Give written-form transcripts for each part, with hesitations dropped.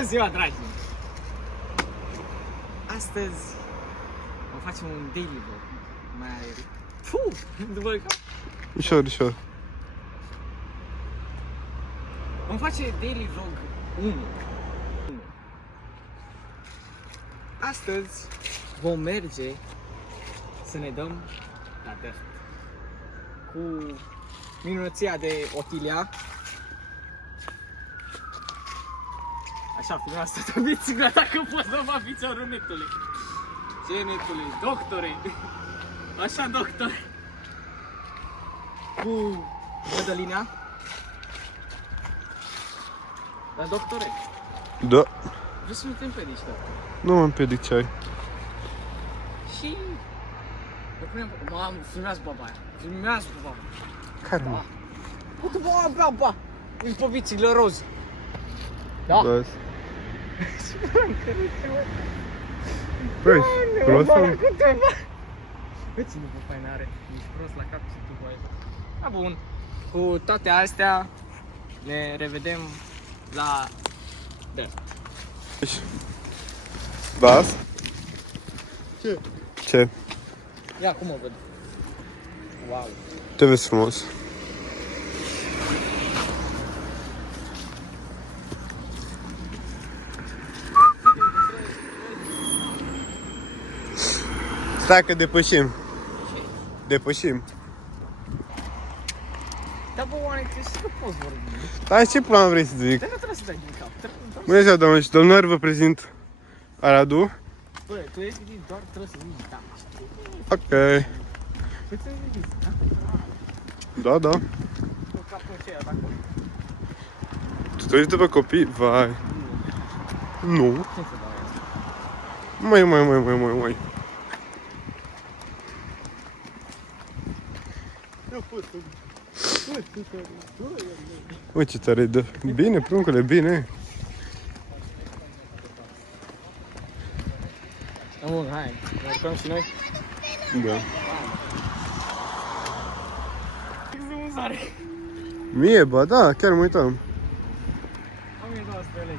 Bună ziua, dragii! Astăzi vom face un daily vlog mai aeric. După cap. Ușor, ușor. Vom face daily vlog 1. Astăzi vom merge să ne dăm la dirt cu minunăția de Otilia. Așa, filmează toată bicicleta că poți să fac piciorul netului. Ce netului? Doctore! Așa, doctor! Cu Mădălina. Dar doctore, Da. vrei să nu te împedici, da? Nu mă împiedic ce ai. Și... Eu punem... Mamă, filmează baba aia. Filmează baba. Care mă? Uite, baba! E pe biciclă roz. Da? Da. Păi, prost sau? Uite, nu vă fain are. Ești prost la cap și tu cu aia. Da, bun. Cu toate astea ne revedem la dirt. Vas? Ce? Ce? Ia, cum o văd? Wow. Te vezi frumos. Stai că depășim. Depășim. Dar bă, oare că și nu poți vorbi. Dar ce plan vrei să zic? Dar nu trebuie să dai din cap. Bună ziua, doamne și domnilor, vă prezint Aradu. Bă, tu ești doar trebuie să zici da. Ok. Păi să zici da? Da, da. Cu capul ce era acolo. Tu te uiți după copii? Vai. Nu. Ce să dau aia? Mai. Uite ce tare dă. Bine, pruncule, bine. Bun, hai, ne urcăm și noi. Da. Vânzare. Mie, ba da, chiar mă uitam. 1200 lei.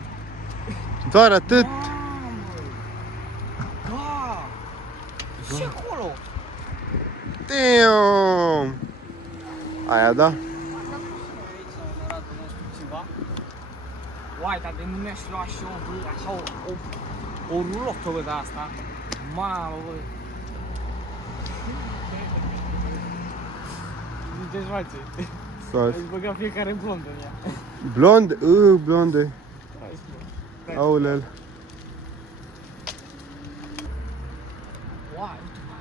Doar atât? Da! Ce acolo? Damn! Aia da? Uai, dar de nu mi-aș lua și eu așa o rulotă bă, de asta. Mamă, bă. Deci face. Stai. Îți băga fiecare blondă în ea. Blonde? Blonde. Aulel. Uai, uite mai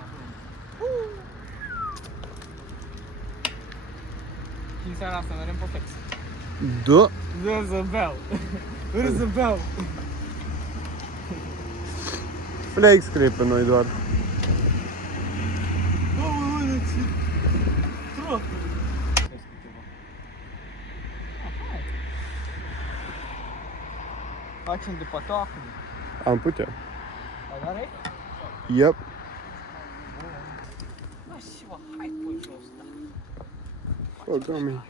Și în seara asta mergem pe flex. Da. Râzăbeau. Râzăbeau. Flex scrie pe noi doar. Bă, ce trotă. Facem de pato acum. Am putea. Adare? Yep. Mă, și bă, hai pe jos, da. O, doamne.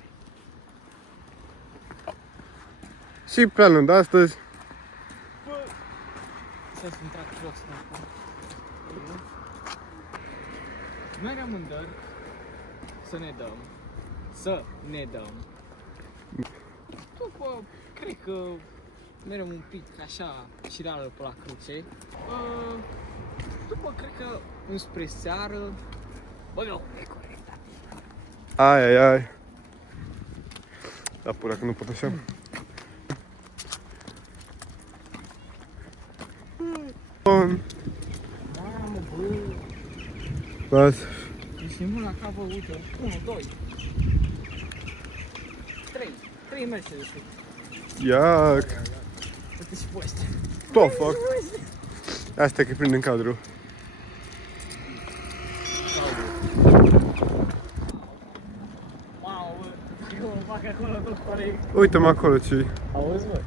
Și planul de astăzi? Bă, să-ți intrat jos, nu? Merem în dirt să ne dăm. După, cred că merem un pic așa cirală pe la cruce. După, cred că înspre seară, băgăm e corect. Ai. Da, pura că nu pot așa. Bun. Mamă, bă. Las. Deci nu la capă, uite, 1, 2, 3 merge de sus. Iac. Uite și pe ăștia. Tot fac. Asta că prind în cadru. Mamă, bă, eu mă fac acolo tot corect. Uite-mă acolo ce-i. Auzi, bă?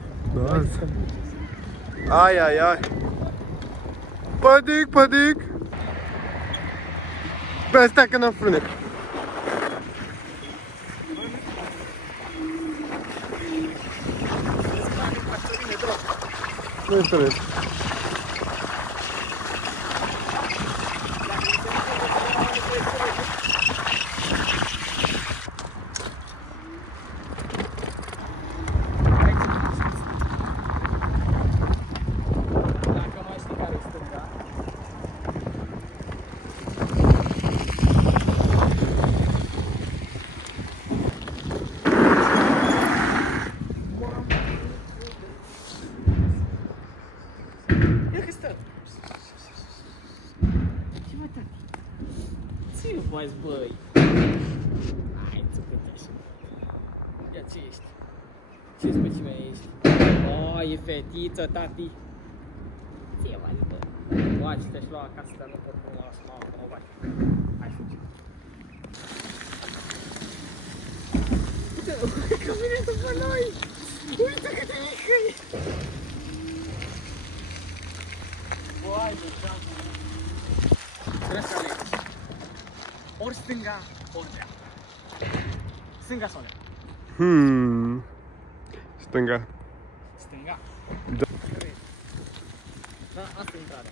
Da. Ai. Pădic. Bă, stai că n-am frâne. Nu înțeleg. Dacă mai știi care e stânga. Ia că stă. Ce mă, tati? Ține voi, băi. Hai, țucătești. Ia, ce ești? Ce specime ești? O, e fetiță, tati. Ție, mai bă. Oaci, te-aș lua acasă, dar nu pot pune la mamă, mă bagi. Hai, fugi. Uite, că vine după noi! Uite cât de mică e! Uai, de ceață! Trebuie să aleg. Ori stânga, ori dreapta. Stânga sau dreapta? Stânga. Stânga? Da. Da, asta e intrarea.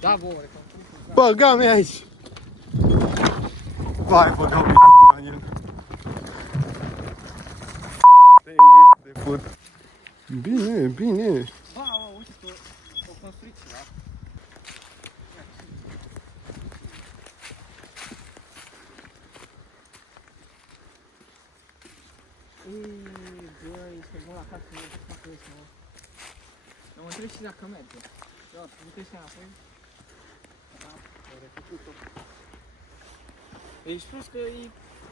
Da, bă, ore, Băga-mi aici! Vai, băga-mi în el. Te fut. Bine, bine. Ba, uite că o construit ceva. Băi, ești bun la casă, nu fac aici, mă. Eu mă întreb și dacă merge. Da, uite și înapoi. Da, o refăcut-o. Ești spus că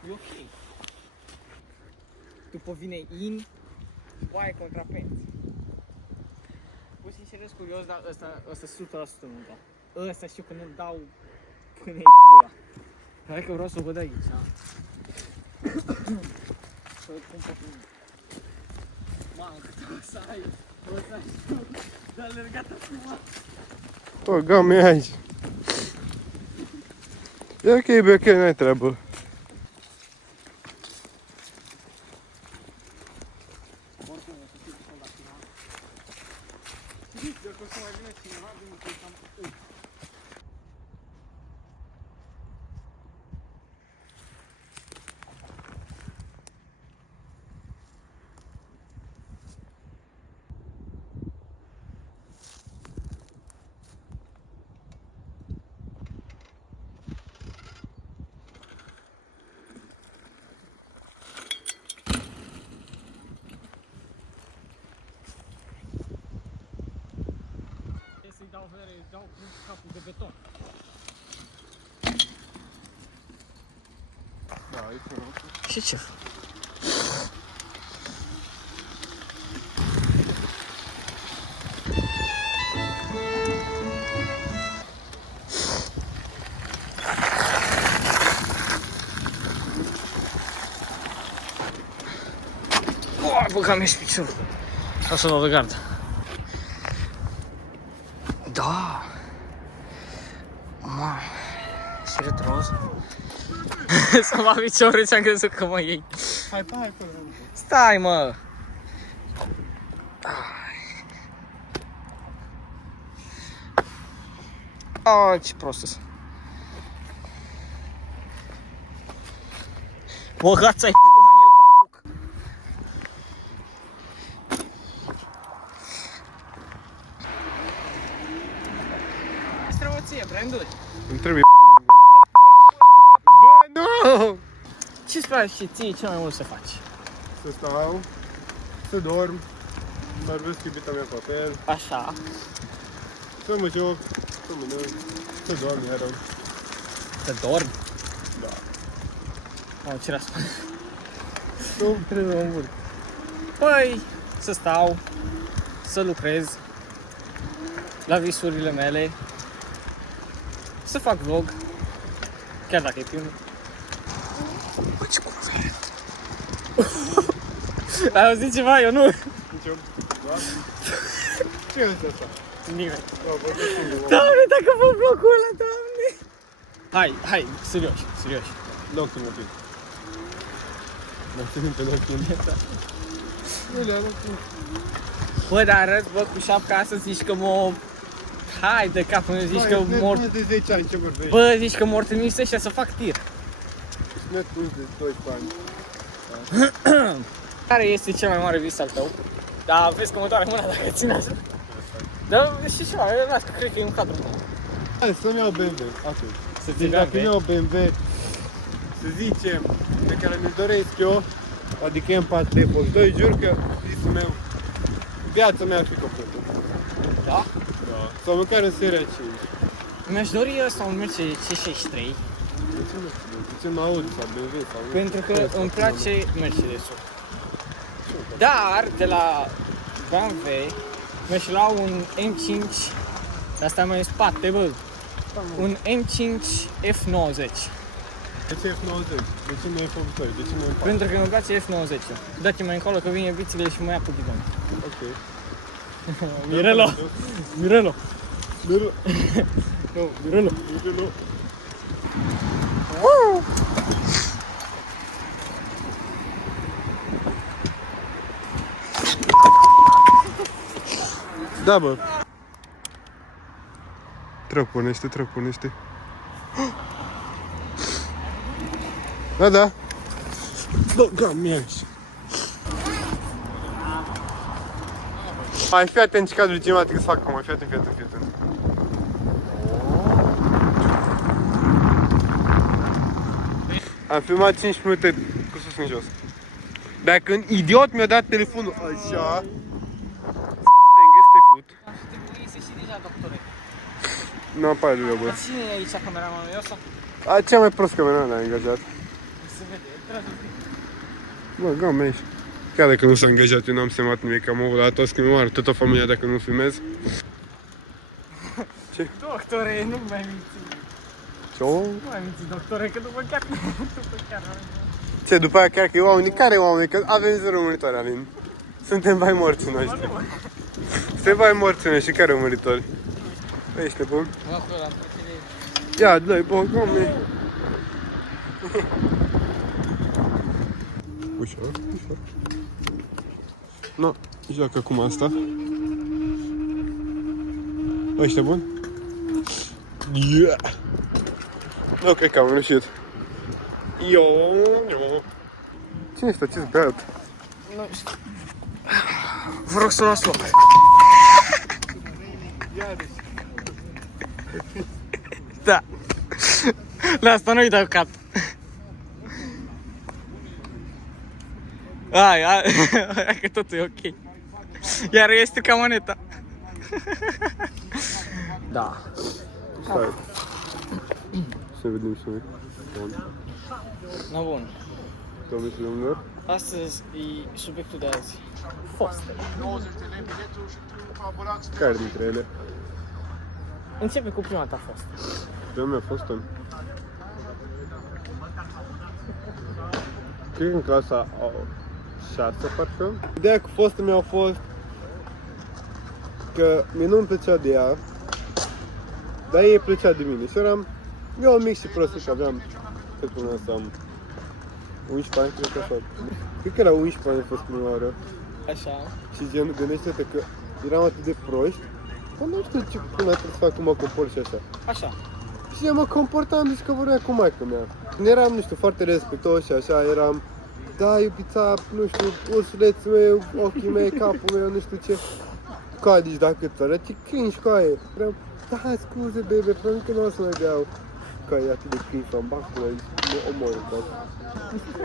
e ok. După vine in, după aia e contrapenți. Pur și sincer, sunt curios, dar ăsta 100% nu dau. Ăsta știu că nu-l dau până e pula. Hai că vreau să o văd aici. Să văd cum pot veni. Mamă, cât o să ai, de alergat acum. Băga-mi aici. E ok, bă, ok, n-ai treabă. Oricum, o să fiu după la final. Știți, dacă o să mai vină cineva, vine că e cam uit. Să-i dau vere, îi dau cu capul de beton. Da, aici e roșu. Și ce? Băga mi-și piciorul. Vreau să-l dau de gardă. Da. Mamă. Și retros. Să mă piciorul ce-am crezut că mă iei. Hai, hai, până. Stai, mă. Oh, ce prost. Băgați-ai pula în el, papuc. Îți trebuie ție, branduri. Îmi trebuie. Bă, nu! Ce-ți place ție cel mai mult să faci? Să stau, să dorm, să arvesc iubita mea papel, Așa. să mă joc, să mănânc, să dorm iară. Să dormi? Da. Mamă, ce răspuns. Nu trebuie să mă învârc. Păi, să stau, să lucrez la visurile mele, să fac vlog, chiar dacă e primul. Bă, ce curvă e! Ai auzit ceva? Eu nu! Nici eu. Da? Ce este asta? Nimeni. Da, vorbesc singur. Doamne, dacă fac vlogul ăla, doamne! Hai, serios. Doctor mă pic. Mă țin pe doctor. Nu le-am acum. Bă, dar arăți, bă, cu șapca asta zici că Hai de capul meu, zici că mor... de 10 ani, ce vorbești? Bă, zici că mor trimis ăștia să fac tir. Ne pus de 12 ani. Care este cel mai mare vis al tău? Da, vezi că mă doare mâna dacă țin așa. Da, știi ceva, las că cred că e un cadru. Hai să-mi iau BMW, atât. Să-ți Deci iei dacă BMW? mi iau BMW, să zicem, pe care mi-l doresc eu, adică M4 Apple 2, jur că visul meu, viața mea ar fi completă. Da? Da. Sau măcar în seria 5. Mi-aș dori ăsta un Mercedes C63, De ce nu știu? De ce nu aud sau BMW sau... pentru că îmi place Mercedes-ul. Dar, de la BMW, mi-aș lua un M5, asta mai în spate, bă, un M5 F90. De ce F90? De ce nu F82? De ce nu M4? Pentru că îmi place F90. Dați mai încolo că vine bițile și mă ia pe ghidon. Ok. Mirelo! Mirelo! Mirelo! Nu, Mirelo! Mirelo! Da, bă. Trăpunește, trăpunește. Da, da. Bă, mi-aici. Hai, fii atent ce cadru cinematic să fac acum, fii atent, fii atent, fii atent. Am filmat 5 minute cu sus în jos. Dacă un idiot mi-a dat telefonul așa, te fut. Trebuie să știi deja, doctore. Nu am pare de rău, bă. Cine e aici cameramanul meu sau? A, cea mai prost camera l-a angajat. Se vede, trage un pic. Bă, gam aici. Chiar dacă nu s-a angajat, eu n-am semat nimic, am avut la toți când moară toată familia dacă nu filmez. Ce? Doctore, nu mai minți. Ce? Nu mai minți, doctore, că după chiar... Ce, după aia chiar că e oamenii? Care oameni? Că avem 0 monitori, Alin. Suntem vai morți noștri. Suntem vai morți noștri, care monitori? Ești nebun? Mă, acolo, am plăcere. Ia, dai, bă, doamne. Ușor, ușor. No, joacă cum asta. Ești bun? Yeah! Nu, cred că am reușit. Yo. Cine este acest băiat? Nu știu. Vă rog să luați loc. Da. La asta nu-i dau cat. Hai că totul e ok. Iar este ca moneta. Da. Stai. Să vedem și noi. No, bun. Doamne și domnilor. Astăzi e subiectul de azi. Foste. Care dintre ele? Începe cu prima ta fost. Prima mea a fost în... Cred că în clasa a 6, parcă. Ideea cu fostul meu a fost că mie nu-mi plăcea de ea, dar ei plăcea de mine și eu mic și prost și aveam, cred că până să am 11 ani, cred că așa. Cred că era 11 ani a fost prima oară. Așa. Și gen, gândește-te că eram atât de proști, că nu știu ce până trebuie să fac, cum mă comport și așa. Așa. Și eu mă comportam, deci că vorbeam cu maică mea. Când eram, nu știu, foarte respectos și așa, eram, da, iubița, nu știu, ursulețul meu, ochii mei, capul meu, nu știu ce. Cadici, dacă îți arăți, cringe cu aia. Eram, da, scuze, bebe, pentru că nu o să mai beau. Că e atât de cringe, am bac până mă omor, tot.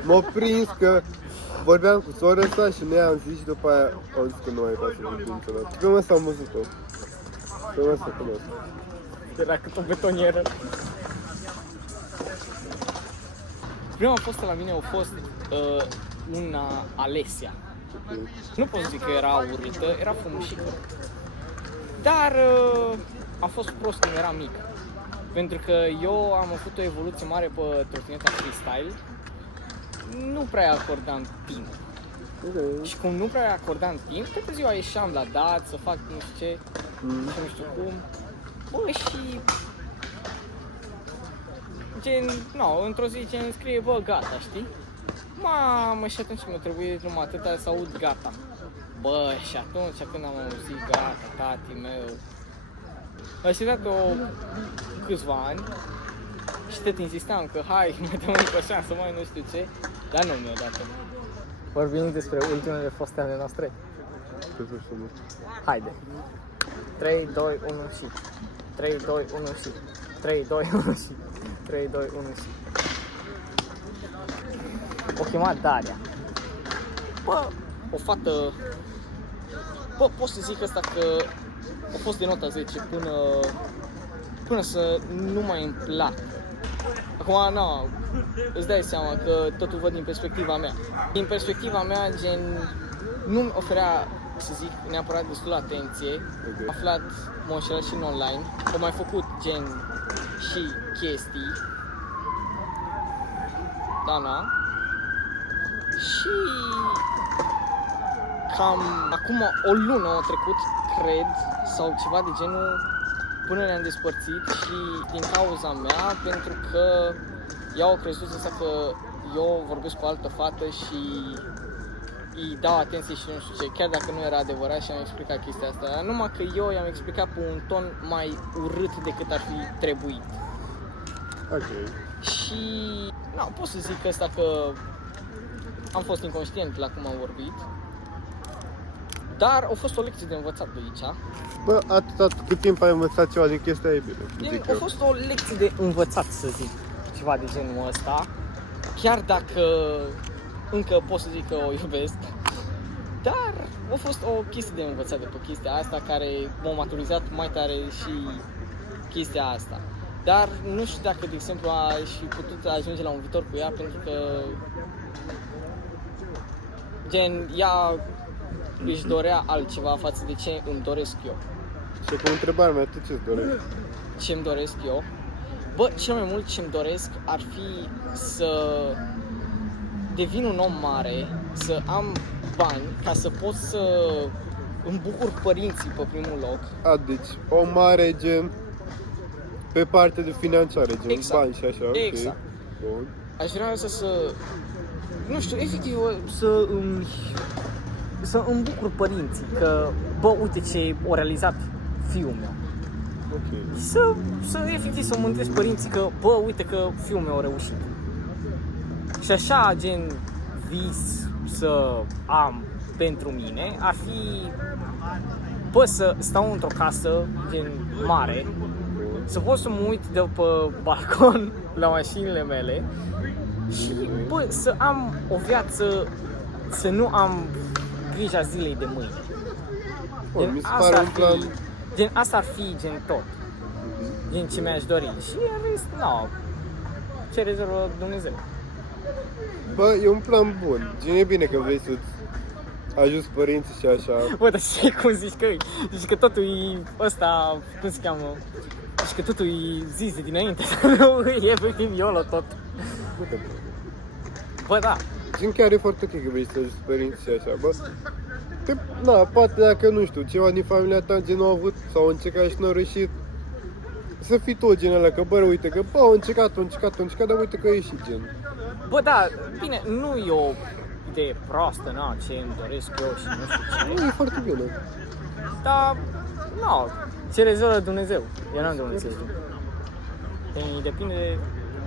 M-a prins că vorbeam cu sora asta și ne am zis și după aia au zis că nu mai vreau să vorbim niciodată. Pe mă s-am văzut-o. Pe mă s-a cunosc. Era cât o betonieră. Prima fostă la mine a fost una Alesia. Nu pot zic că era urâtă, era frumușică. Dar a fost prost când era mic. Pentru că eu am avut o evoluție mare pe trotineta freestyle. Nu prea acordam timp. Okay. Și cum nu prea acordam timp, toată ziua ieșeam la dat să fac nu știu ce, și nu știu cum. Bă, și... Gen, no, într-o zi ce îmi scrie, bă, gata, știi? Mamă, și atunci mi-a trebuit numai atâta să aud gata. Bă, și atunci când am auzit, gata, tati meu, a așteptat câțiva ani și tot insistam că hai, mai dăm încă o șansă, mai nu știu ce, dar nu mi-a dat. Vorbim despre ultimele foste ale noastre. Haide. 3, 2, 1 și 3, 2, 1 și 3, 2, 1 și 3, 2, 1 și o chema Daria. Bă, o fată. Bă, pot să zic asta că a fost de nota 10 până să nu mai îmi placă. Acum, nu, îți dai seama că totul văd din perspectiva mea. Din perspectiva mea, gen, nu-mi oferea, să zic, neapărat destul atenție. Am aflat, m-am înșelat și în online. Am mai făcut, gen, și chestii. Da, na. Și cam acum o lună a trecut, cred, sau ceva de genul, până ne-am despărțit și din cauza mea, pentru că ea a crezut asta că eu vorbesc cu o altă fată și îi dau atenție și nu știu ce, chiar dacă nu era adevărat și am explicat chestia asta, numai că eu i-am explicat pe un ton mai urât decât ar fi trebuit. Ok. Și, nu, pot să zic asta că am fost inconștient la cum am vorbit, dar a fost o lecție de învățat de aici. Bă, atât cât timp ai învățat ceva din chestia e bine. A fost o lecție de învățat, să zic, ceva de genul ăsta, chiar dacă încă pot să zic că o iubesc, dar a fost o chestie de învățat de pe chestia asta care m-a maturizat mai tare și chestia asta. Dar nu știu dacă, de exemplu, aș fi putut ajunge la un viitor cu ea, pentru că gen, ea își dorea altceva față de ce îmi doresc eu. Și cu întrebarea mea, tu ce-ți dorești? Ce îmi doresc eu? Bă, cel mai mult ce îmi doresc ar fi să devin un om mare, să am bani ca să pot să îmi bucur părinții pe primul loc. Deci, o mare gen pe partea de financiară, gen Exact. bani și așa, Exact. ok. Bun. Aș vrea să nu știu, efectiv să îmi bucur părinții că, bă, uite ce a realizat fiul meu. Ok. Să efectiv să mândresc părinții că, bă, uite că fiul meu a reușit. Și așa, gen, vis să am pentru mine ar fi, bă, să stau într-o casă, gen, mare, să pot să mă uit de pe balcon la mașinile mele și, bă, să am o viață, să nu am grija zilei de mâine. Bun, mi se pare un plan. Gen, asta ar fi, gen, tot. Gen, ce mi-aș dori. Și în rest, nu. Ce rezervă Dumnezeu. Bă, e un plan bun. Gen, e bine că vrei să-ți ajuți părinții și așa. Bă, dar știi cum zici că zici că totul e ăsta, cum se cheamă? Zici că totul e zis de dinainte, nu e efectiv YOLO tot. Bă, da. Gen, chiar e foarte ok că vrei să ajuți părinții și așa, bă. Na, poate dacă, nu știu, ceva din familia ta gen au avut sau au încercat și nu au reușit, să fii tot gen ăla, că bă, uite că bă, au încercat, dar uite că a ieșit gen. Bă, da, bine, nu e o idee proastă, na, ce îmi doresc eu și nu știu ce. Nu, e foarte bine. Dar, nu, ce rezolvă Dumnezeu. Eu n-am Dumnezeu. Depinde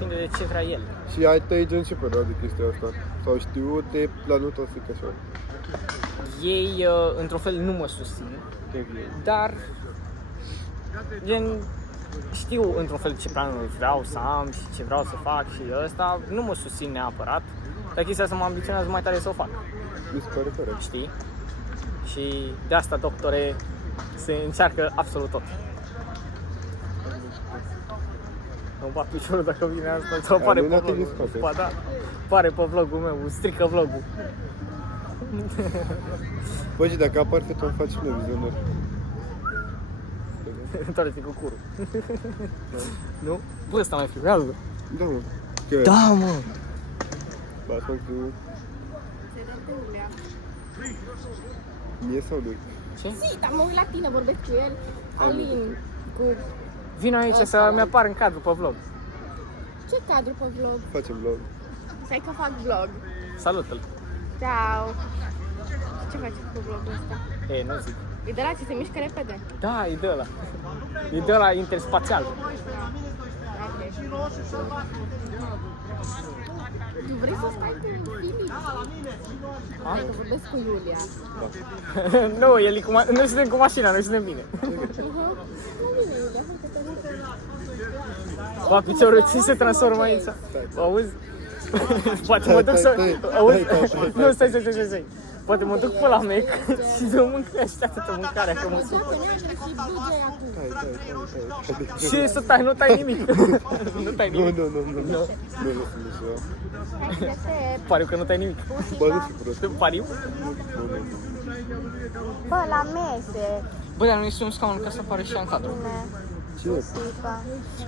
de ce vrea El. Și ai tăi gen ce părere de chestia asta? Sau știu de planul tău să fie așa? Ei, într-un fel, nu mă susțin, dar, gen, știu într-un fel ce planuri vreau să am și ce vreau să fac și ăsta, nu mă susțin neapărat, dar chestia asta mă ambiționează mai tare să o fac. Mi se pare tare. Știi? Și de asta, doctore, se încearcă absolut tot. Îmi bag piciorul dacă vine asta, sau apare pe vlogul. Ba da, pare pe vlogul meu, strică vlogul. Bă, și dacă apar că tu îmi faci mie vizionări. Întoarce cu curul. Nu? Bă, ăsta mai filmează. Da, mă. Chiar. Da, mă! Ba, să cu... Mie sau lui? Ce? Si, dar mă uit la tine, vorbesc cu el. Alin, cu... Vino aici să-mi apar în cadru pe vlog. Ce cadru pe vlog? Facem vlog. Stai că fac vlog. Salută-l! Ciao! Ce faci cu vlogul ăsta? E, nu zic. E de la ce se mișcă repede. Da, e de ăla. E de ăla interspațial. Ok. Tu vrei să stai cu Filip? Hai că vorbesc cu Iulia. Nu, el e cu noi suntem cu mașina, noi suntem bine. Nu vine Iulia, hai că te ajut. Ba, piciorul ți se transformă aici. Auzi? Poate mă duc să... Auzi? Nu, stai. Poate mă duc pe la mec și să mănânc ăștia atâta mâncare, că mă supăr. Și să tai, nu tai nimic. Nu tai nimic. Nu lăsăm așa. Hai să te... Pariu că nu tai nimic. Bă, nu fi prost. Pariu? Bă, la mese. Bă, dar nu este un scaun ca să apară și în cadru. Ce?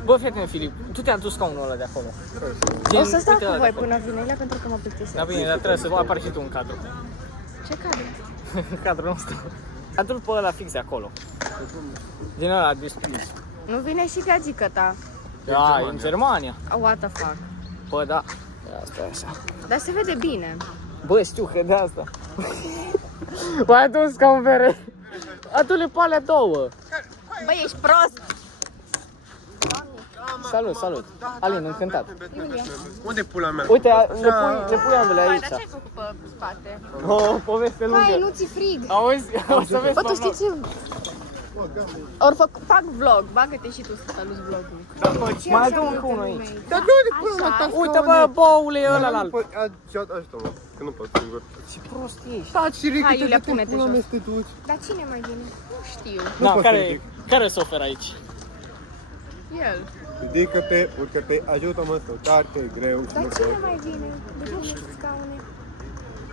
Bă, fii atent, Filip, tu te-ai adus scaunul ăla de acolo. O să stau uite cu ăla de voi acolo. până vine Iulia pentru că mă plictisesc. Da, bine, dar trebuie să apari și tu în cadru. Ce cadru? Cadrul nostru. Cadrul pe ăla fix de acolo. Din ăla desprins. Nu vine și gagică ta. Da, e în Germania. What the fuck? Bă, da. Asta e așa. Dar se vede bine. Bă, știu că de asta. Bă, ai adus ca un bere. Adu-le pe alea două. Bă, ești prost! Salut. Alin, încântat. Iulia. Unde pula mea? Uite, le pui ambele Hai, aici. dar ce ai făcut pe spate? O poveste Hai, lungă. nu ți frig. Auzi? O să vezi Bă, tu pe știi vlog. ce? Ori fac vlog, bagă-te și tu să saluți vlogul. Mai adu încă unul aici. Dar de unde pula mea? Așa. Uite, bă, boule ăla la alt. Ajută-mă, că nu pot singur. Ce prost ești. Taci și Hai, Iulia, ridică-te, pune-te pula jos. mea să te duci. Dar cine mai vine? Nu știu. Nu Da, pot să ridic. care suferă aici? El. Ridică-te, urcă-te, ajută-mă să car, că e greu. Dar cine mai vine? De unde sunt scaune?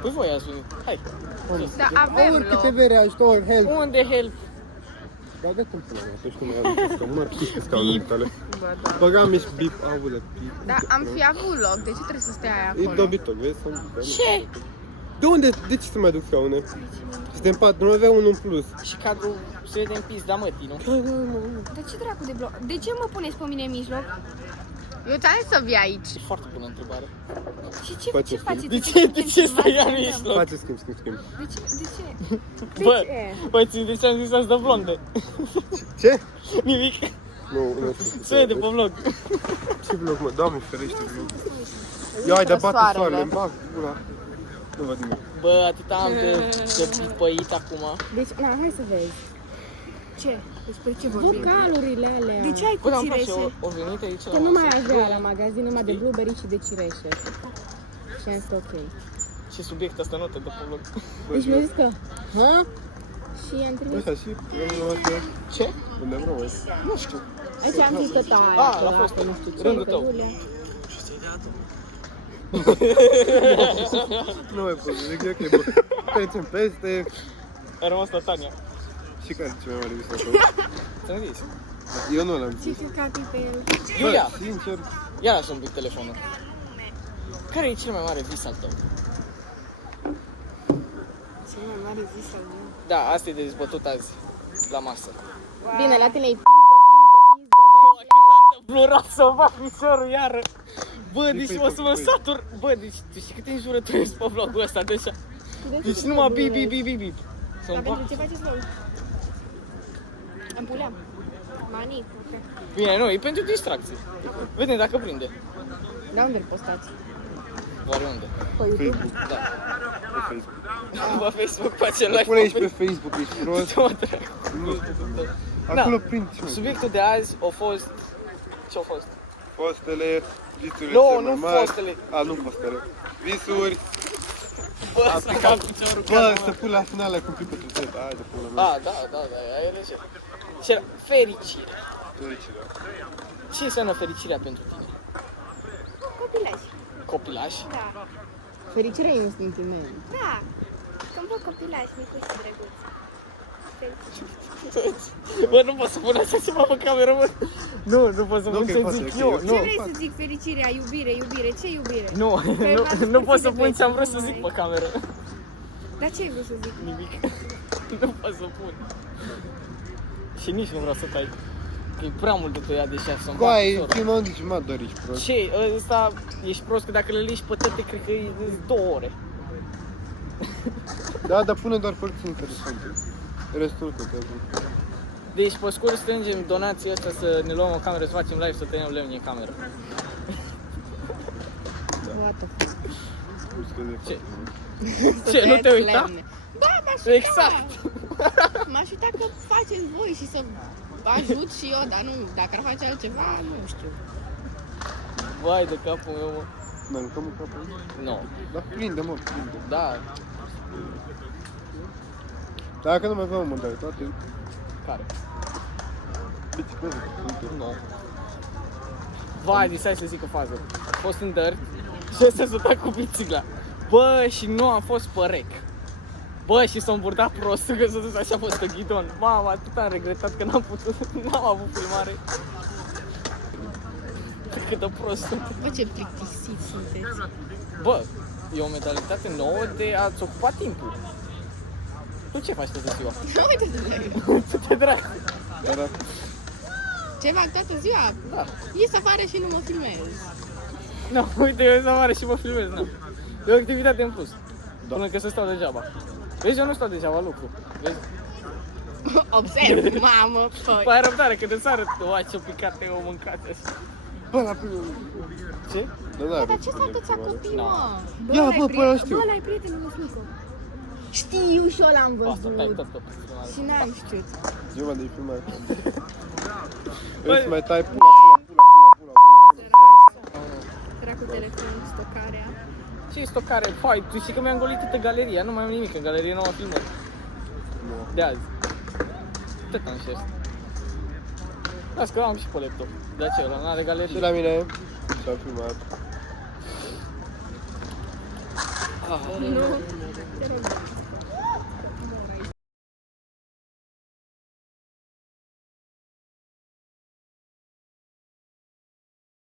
Păi voi ați venit. Hai. Da, avem Urcă-te, loc. vere, ajutor, help. Unde help? Dar de-cum pula mea, tu știi cum e că mă piște scaunele tale. Bă, da. Băgam și bip, aule, bip. Da, am fi avut loc, de ce trebuie să stai E acolo? dobitoc, vezi? Ce? De unde? De ce să mai duc scaune? Suntem patru, nu avea unul în plus. Și cadrul se vede în pizda mătii, nu? Dar ce dracu de bloc? De ce mă puneți pe mine în mijloc? Eu ți-am zis să vii aici. E foarte bună întrebare. Și ce Face faceți? De ce stai în mijloc? Face schimb. De ce? Bă, ce? băi, țin de ce am zis asta blondă? Ce? Nimic. Nu știu. Se vede pe vlog. Ce vlog, mă? Doamne ferește vlog. Ia, hai, dar bate Soarele. soarele, îmi bag pula. Nu văd nimic. Bă, atâta am de pipăit acum. Deci, na, hai să vezi. Ce? Despre ce vorbim? Vocalurile alea. De ce ai Bă, cu dar îmi place, cireșe? o venit aici Că la nu mai masă. avea la magazin numai de blueberry și de cireșe. Și am zis ok. Ce subiect asta notă de pe vlog. Deci mi-a zis că, ha? Și i-am trimis. Așa, și rândul ăsta, Ce? unde am rămas? Nu știu. Aici am zis tot aia. Ah, că la fost. nu știu ce, Rândul că tău. Iulia. Nu mai pot, zic eu că e bun. Trecem peste. A rămas la Tania. Și care e cel mai mare vis acolo? Ți-am zis. Eu nu l-am Ce zis. căcate pe el? Iulia, Bă, sincer, ia lasă un pic telefonul. Care e cel mai mare vis al tău? Cel mai mare vis al meu. Da, asta e de dezbătut azi, la masă. Bine, la tine e Plurat să fac piciorul iară. Bă, deci o să mă satur. Bă, deci tu știi câte înjurături ești pe vlogul ăsta deja? Deci numai bip. Să-mi Dar fac. pentru ce faceți voi? Îmi puleam. Manii, ok. Bine, nu, e pentru distracție. Vedem dacă prinde. Dar unde-l postați? Oare unde? Pe YouTube? Da. pe Facebook. Pe Facebook face live. Pune aici pe Facebook, ești prost. Mă trec. Nu știu. Acolo prind ce mai. Subiectul de azi a fost... Ce-a fost? Fostele, visurile Nu, cele mai nu mari. fostele. A, nu fostele. Visuri. Bă, să cam piciorul. Bă, să pun la final la cumplit pentru Z. Hai de pula mea. Da, aia e lejer. Și era fericire. Fericire. Ce înseamnă fericirea pentru tine? Copilași. Copilaș? Da. Fericirea e un sentiment. Da. Când văd copilași micuți și drăguți. Bă, nu pot să pun așa ceva pe cameră, bă. Nu pot să Nu, pun că e să foarte zic ok, eu. ok. Ce Nu, vrei să zic? Fericirea, iubire, ce iubire? nu pot să pun ce am vrut să zic pe cameră. Dar ce ai vrut să zic? Nimic. Nu pot să pun. Și nici nu vreau să tai. Că e prea mult de tăiat de șef să-mi bag Coai, piciorul. ce mă zici, mă, doar ești prost. Ce? Ăsta, ești prost că dacă le liși pe toate, cred că e 2 ore. Da, dar pune doar părți interesante. Restul nu contează. Deci, pe scurt, strângem donații astea să ne luăm o cameră, să facem live, să tăiem lemne în cameră. What the fuck? Nu scrie Ce? Să Ce, nu te tăiați uita? lemne. Da, m-aș uita. Exact! M-aș uita că faceți voi și să ajut și eu, dar nu, dacă ar face altceva, nu știu. Vai de capul meu, mă. Ne aruncăm în capul? Nu. Da, prinde, mă, prinde. Da, Dacă nu mai avem o modalitate, care? bicicletă, uite. Nu. Vai, deci hai să zic o fază. A fost în dărt și ăsta s-a dat cu bicicla. Bă, și nu am fost pe rec. Bă, și s-a îmburtat prostul că s-a dus așa pe ghidon. Mamă, atât am regretat că n-am avut filmare. Cât de prost sunt. Bă, ce plictisit sunteți. Bă, e o modalitate nouă de a-ți ocupa timpul. Tu ce faci toată ziua? Uite-te de aici. Ce dracu? Da, da. Ce fac toată ziua? Da. Ies afară și nu mă filmez. Nu, uite, eu să mare și mă filmez, nu. E o activitate în plus. Da. Până că să stau degeaba. Vezi, eu nu stau degeaba, lucru. Vezi? Observ, mamă, păi. Păi ai răbdare, că de sară, oa, ce-o picat, eu o mâncat așa. Bă, la primul. Ce? Da, da, Dar ce fac atâția copii, No. mă? Ia, bă, pe ăla știu. Bă, ăla e prietenul meu Nico. Știu și eu l-am Asta, tai văzut. tot. Și n-am știut. Zi-mă de filmare. Băi. Îți mai tai pula. Dracu telefon, stocarea. Ce stocare? Hai, tu știi că mi-am golit toată galeria, nu mai am nimic în galerie, nu am filmat. De azi. Tot am și asta. Las că am și pe laptop. De aceea, ăla n-are Și galerie. la mine s-a filmat. Nu, te rog.